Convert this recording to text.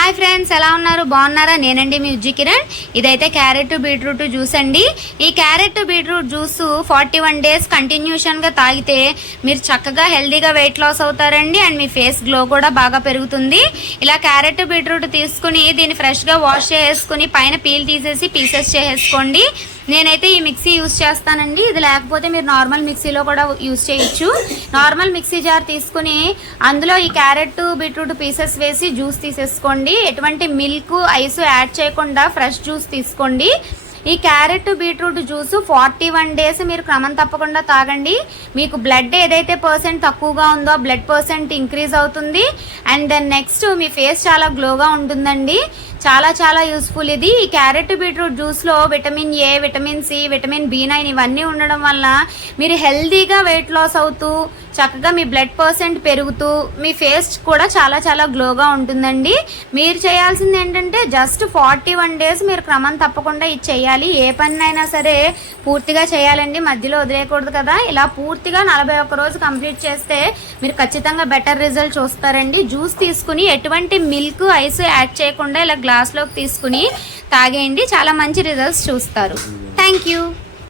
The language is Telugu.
హాయ్ ఫ్రెండ్స్, ఎలా ఉన్నారు? బాగున్నారా? నేనండి మీ ఉజ్జి కిరణ్. ఇదైతే క్యారెట్ బీట్రూట్ జ్యూస్ అండి. ఈ క్యారెట్ బీట్రూట్ జ్యూస్ 41 డేస్ కంటిన్యూషన్గా తాగితే మీరు చక్కగా హెల్దీగా వెయిట్ లాస్ అవుతారండి. అండ్ మీ ఫేస్ గ్లో కూడా బాగా పెరుగుతుంది. ఇలా క్యారెట్ బీట్రూట్ తీసుకుని దీన్ని ఫ్రెష్గా వాష్ చేసుకుని పైన పీల్ తీసేసి పీసెస్ చేసేసుకోండి. నేనైతే ఈ మిక్సీ యూజ్ చేస్తానండి. ఇది లేకపోతే మీరు నార్మల్ మిక్సీలో కూడా యూజ్ చేయొచ్చు. నార్మల్ మిక్సీ జార్ తీసుకుని అందులో ఈ క్యారెట్ బీట్రూట్ పీసెస్ వేసి జ్యూస్ తీసేసుకోండి. ఎటువంటి మిల్క్ ఐస్ యాడ్ చేయకుండా ఫ్రెష్ జ్యూస్ తీసుకోండి. ఈ క్యారెట్ బీట్రూట్ జ్యూస్ 41 డేస్ మీరు క్రమం తప్పకుండా తాగండి. మీకు బ్లడ్ ఏదైతే పర్సెంట్ తక్కువగా ఉందో బ్లడ్ పర్సెంట్ ఇంక్రీజ్ అవుతుంది. అండ్ దెన్ నెక్స్ట్ మీ ఫేస్ చాలా గ్లోగా ఉంటుందండి. చాలా యూస్ఫుల్ ఇది. ఈ క్యారెట్ బీట్రూట్ జ్యూస్లో vitamin A, vitamin C, vitamin B9 ఇవన్నీ ఉండడం వల్ల మీరు హెల్దీగా వెయిట్ లాస్ అవుతూ చక్కగా మీ బ్లడ్ పర్సెంట్ పెరుగుతూ మీ ఫేస్ కూడా చాలా గ్లోగా ఉంటుందండి. మీరు చేయాల్సింది ఏంటంటే జస్ట్ 41 డేస్ మీరు క్రమం తప్పకుండా ఇది చేయాలి. ఏ పనినైనా సరే పూర్తిగా చేయాలండి, మధ్యలో వదిలేయకూడదు కదా. ఇలా పూర్తిగా 41 రోజు కంప్లీట్ చేస్తే మీరు ఖచ్చితంగా బెటర్ రిజల్ట్ చూస్తారండి. జ్యూస్ తీసుకుని ఎటువంటి మిల్క్ ఐస్ యాడ్ చేయకుండా ఇలా గ్లాస్లోకి తీసుకుని తాగేయండి. చాలా మంచి రిజల్ట్స్ చూస్తారు. Thank you.